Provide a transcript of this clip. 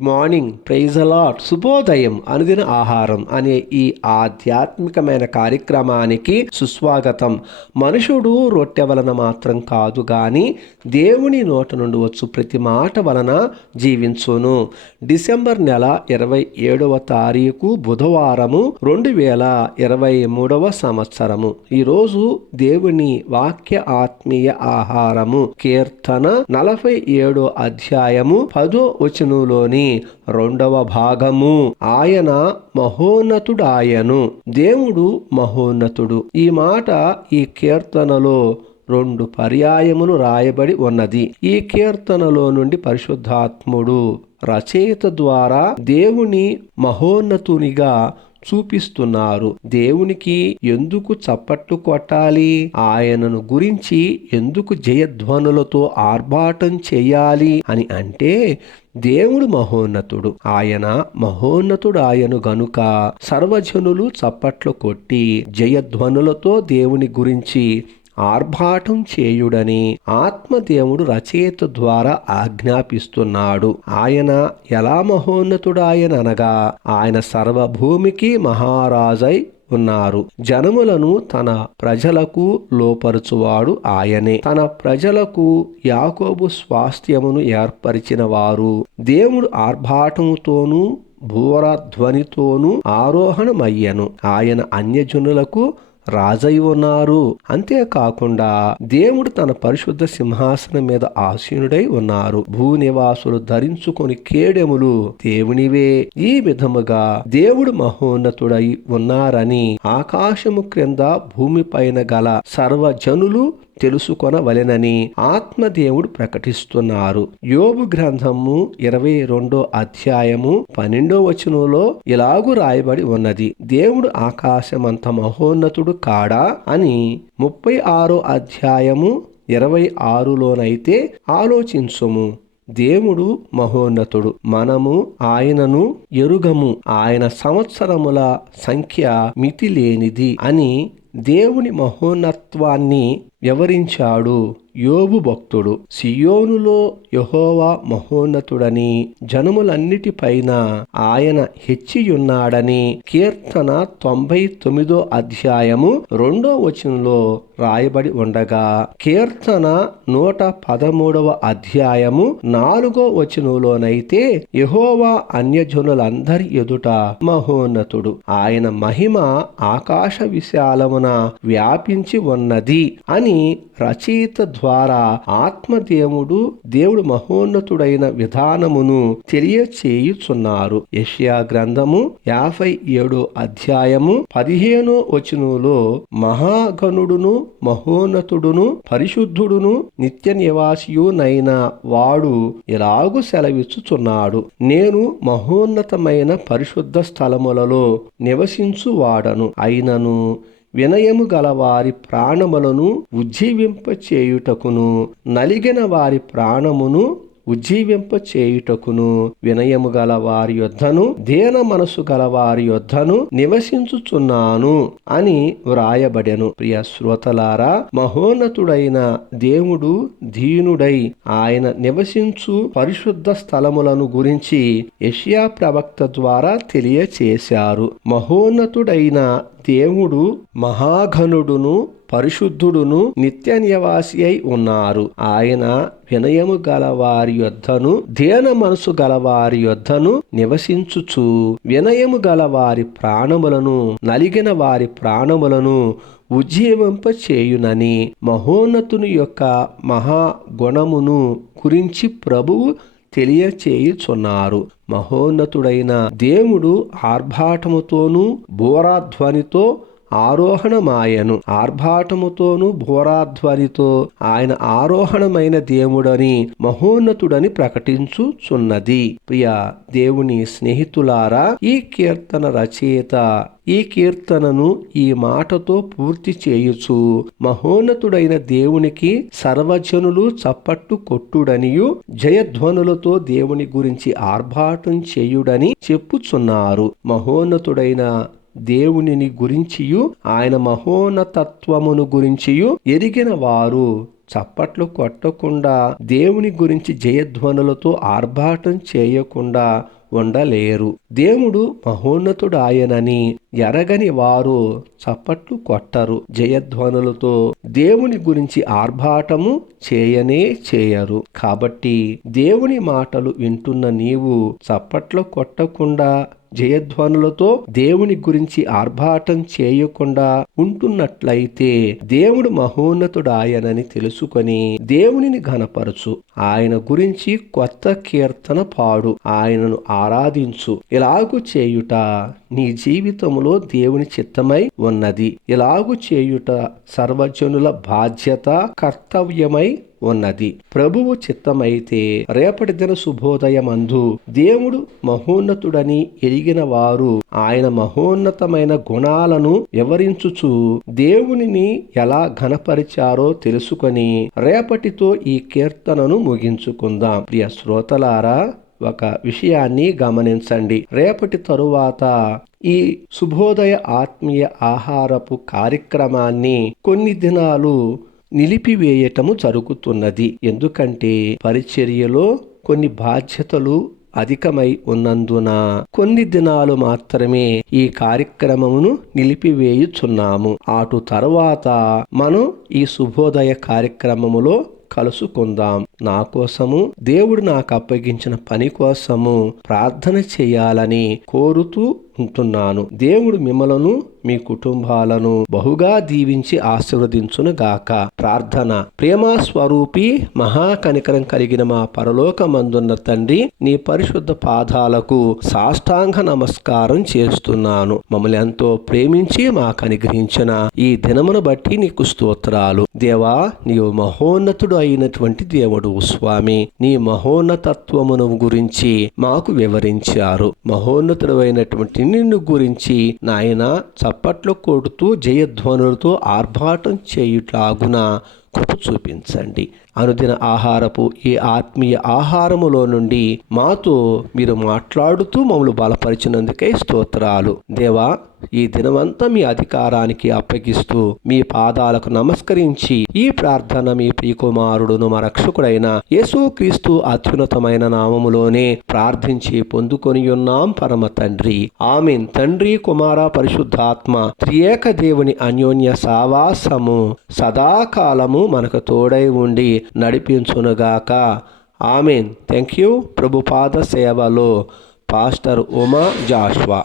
Good morning praise allot శుభోదయం అనుదిన ఆహారం అనే ఈ ఆధ్యాత్మికమైన కార్యక్రమానికి సుస్వాగతం. మనుషుడు రొట్టె వలన మాత్రం కాదు గాని దేవుని నోట నుండి వచ్చు ప్రతి మాట వలన జీవించును. డిసెంబర్ నెల ఇరవై ఏడవ తారీఖు బుధవారము రెండు వేల ఇరవై మూడవ సంవత్సరము. ఈరోజు దేవుని వాక్య ఆత్మీయ ఆహారము కీర్తన నలభై ఏడో అధ్యాయము పదో వచనంలోని రెండవ భాగము. ఆయన మహోన్నతుడాయను. దేవుడు మహోన్నతుడు. ఈ మాట ఈ కీర్తనలో రెండు పర్యాయములు రాయబడి ఉన్నది. ఈ కీర్తనలో నుండి పరిశుద్ధాత్ముడు రచయిత ద్వారా దేవుని మహోన్నతునిగా చూపిస్తున్నారు. దేవునికి ఎందుకు చప్పట్లు కొట్టాలి? ఆయనను గురించి ఎందుకు జయధ్వనులతో ఆర్భాటం చేయాలి అని అంటే దేవుడు మహోన్నతుడు. ఆయన మహోన్నతుడు ఆయను గనుక సర్వజనులు చప్పట్లు కొట్టి జయధ్వనులతో దేవుని గురించి ఆర్భాటం చేయుడని ఆత్మదేవుడు రచయిత ద్వారా ఆజ్ఞాపిస్తున్నాడు. ఆయన ఎలా మహోన్నతుడాయననగా ఆయన సర్వభూమికి మహారాజై ఉన్నారు. జనములను తన ప్రజలకు లోపరుచువాడు ఆయనే. తన ప్రజలకు యాకోబు స్వాస్థ్యమును ఏర్పరిచిన వారు దేవుడు ఆర్భాటముతోనూ భూరధ్వనితోనూ ఆరోహణమయ్యను. ఆయన అన్యజనులకు రాజై ఉన్నారు అంతేకాకుండా దేవుడు తన పరిశుద్ధ సింహాసనం మీద ఆసీనుడై ఉన్నారు. భూనివాసులు ధరించుకొని కేడెములు దేవునివే. ఈ విధముగా దేవుడు మహోన్నతుడై ఉన్నారని ఆకాశము క్రింద భూమిపైన గల సర్వజనులు తెలుసుకొనవలెనని ఆత్మదేవుడు ప్రకటిస్తున్నారు. యోబు గ్రంథము ఇరవై రెండో అధ్యాయము పన్నెండో వచనంలో ఇలాగు రాయబడి ఉన్నది. దేవుడు ఆకాశమంత మహోన్నతుడు కాడా అని ముప్పై ఆరో అధ్యాయము ఇరవై ఆరులోనైతే ఆలోచించుము. దేవుడు మహోన్నతుడు. మనము ఆయనను ఎరుగము. ఆయన సంవత్సరముల సంఖ్య మితి లేనిది అని దేవుని మహోన్నత్వాన్ని వివరించాడు యోబు భక్తుడు. సియోనులో యహోవా మహోన్నతుడని జనములన్నిటిపైన ఆయన హెచ్చియున్నాడని కీర్తన తొంభై తొమ్మిదో అధ్యాయము రెండో వచనంలో రాయబడి ఉండగా కీర్తన నూట పదమూడవ అధ్యాయము నాలుగో వచనంలోనైతే యహోవా అన్యజనులందరి ఎదుట మహోన్నతుడు. ఆయన మహిమ ఆకాశ విశాలమున వ్యాపించి ఉన్నది అని రచయిత ద్వారా ఆత్మదేవుడు దేవుడు మహోన్నతుడైన విధానమును తెలియచేయుచున్నారు. యష్యా గ్రంథము యాభై ఏడో అధ్యాయము పదిహేనో వచనంలో మహాగణుడును మహోన్నతుడును పరిశుద్ధుడును నిత్య నివాసియునైన వాడు ఇలాగు సెలవిచ్చుచున్నాడు. నేను మహోన్నతమైన పరిశుద్ధ స్థలములలో నివసించువాడను. అయినను వినయము గల వారి ప్రాణములను ఉజ్జీవింపచేయుటకును నలిగిన వారి ప్రాణమును ఉజ్జీవింప చేయుటకును వినయము గల వారి యొద్ధను దీన మనసు గల వారి యొద్ధను నివసించుచున్నాను అని వ్రాయబడెను. ప్రియ శ్రోతలారా మహోన్నతుడైన దేవుడు దీనుడై ఆయన నివసించు పరిశుద్ధ స్థలములను గురించి యష్యా ప్రవక్త ద్వారా తెలియచేశారు. మహోన్నతుడైన దేవుడు మహాఘనుడును పరిశుద్ధుడును నిత్య నివాసి అయి ఉన్నారు. ఆయన వినయము గల వారి యొద్దను దేన మనసు గలవారి యొద్దను నివసించుచు వినయము గలవారి ప్రాణములను నలిగిన వారి ప్రాణములను ఉజ్జీవింప చేయునని మహోన్నతుని యొక్క మహాగుణమును గురించి ప్రభువు తెలియచేయుచున్నారు. మహోన్నతుడైన దేవుడు ఆర్భాటముతోనూ బోరాధ్వనితో ఆరోహణమాయను ఆర్భాటముతోను భోరాధ్వనితో ఆయన ఆరోహణమైన దేవుడని మహోన్నతుడని ప్రకటించుచున్నది. ప్రియ దేవుని స్నేహితులారా ఈ కీర్తన రచయిత ఈ కీర్తనను ఈ మాటతో పూర్తి చేయుచు మహోన్నతుడైన దేవునికి సర్వజనులు చప్పట్టు కొట్టుడనియు జయధ్వనులతో దేవుని గురించి ఆర్భాటం చేయుడని చెప్పుచున్నారు. మహోన్నతుడైన దేవునిని గురించియు ఆయన మహోన్నతత్వమును గురించియు ఎరిగిన వారు చప్పట్లు కొట్టకుండా దేవుని గురించి జయధ్వనులతో ఆర్భాటం చేయకుండా ఉండలేరు. దేవుడు మహోన్నతుడు ఆయనని ఎరగని వారు చప్పట్లు కొట్టరు. జయధ్వనులతో దేవుని గురించి ఆర్భాటము చేయనే చేయరు. కాబట్టి దేవుని మాటలు వింటున్న నీవు చప్పట్లు కొట్టకుండా జయధ్వనులతో దేవుని గురించి ఆర్భాటం చేయకుండా ఉంటున్నట్లయితే దేవుడు మహోన్నతుడాయనని తెలుసుకొని దేవునిని ఘనపరచు. ఆయన గురించి కొత్త కీర్తన పాడు. ఆయనను ఆరాధించు. ఇలాగు చేయుట నీ జీవితంలో దేవుని చిత్తమై ఉన్నది. ఇలాగు చేయుట సర్వజనుల బాధ్యత కర్తవ్యమై ఉన్నది. ప్రభువు చిత్తమైతే రేపటి దిన శుభోదయమందు దేవుడు మహోన్నతుడని ఎరిగిన వారు ఆయన మహోన్నతమైన గుణాలను వివరించుచు దేవునిని ఎలా ఘనపరిచారో తెలుసుకొని రేపటితో ఈ కీర్తనను ముగించుకుందాం. ప్రియ శ్రోతలారా ఒక విషయాన్ని గమనించండి. రేపటి తరువాత ఈ శుభోదయ ఆత్మీయ ఆహారపు కార్యక్రమాన్ని కొన్ని దినాలు నిలిపివేయటము జరుగుతున్నది. ఎందుకంటే పరిచర్యలో కొన్ని బాధ్యతలు అధికమై ఉన్నందున కొన్ని దినాలు మాత్రమే ఈ కార్యక్రమమును నిలిపివేయుచున్నాము. అటు తర్వాత మనం ఈ శుభోదయ కార్యక్రమములో కలుసుకుందాం. నా కోసము దేవుడు నాకు అప్పగించిన పని కోసము ప్రార్థన చేయాలని కోరుతూ ఉంటున్నాను. దేవుడు మిమ్మలను మీ కుటుంబాలను బహుగా దీవించి ఆశీర్వదించును గాక ప్రార్థన. ప్రేమ స్వరూపి మహాకనికరం కలిగిన మా పరలోకమందున్న తండ్రి నీ పరిశుద్ధ పాదాలకు సాష్టాంగ నమస్కారం చేస్తున్నాను. మమ్మల్ని ఎంతో ప్రేమించి మాకు అనుగ్రహించిన ఈ దినమును బట్టి నీకు స్తోత్రాలు. దేవా నీవు మహోన్నతుడు అయినటువంటి దేవుడు. స్వామి. నీ మహోన్నతత్వమును గురించి మాకు వివరించారు. మహోన్నతుడు అయినటువంటి నిన్ను గురించి నాయన చప్పట్లు కొడుతూ జయధ్వనులతో ఆర్భాటం చేయుట్లాగున కృప చూపించండి. అనుదిన ఆహారపు ఈ ఆత్మీయ ఆహారములో నుండి మాతో మీరు మాట్లాడుతూ మమ్మల్ని బలపరిచినందుకై స్తోత్రాలు. దేవా ఈ దినమంతా మీ అధికారానికి అప్పగిస్తూ మీ పాదాలకు నమస్కరించి ఈ ప్రార్థన మీ ప్రియకుమారుడును మా రక్షకుడైన యేసుక్రీస్తు అత్యున్నతమైన నామములోనే ప్రార్థించి పొందుకొని ఉన్నాం పరమ తండ్రి. ఆమెన్. తండ్రి కుమార పరిశుద్ధాత్మ త్రియేక దేవుని అన్యోన్య సావాసము సదాకాలము మనకు తోడై ఉండి నడిపించునుగాక. ఆమెన్. థ్యాంక్ యూ ప్రభుపాద సేవలో పాస్టర్ ఉమా జాష్వా.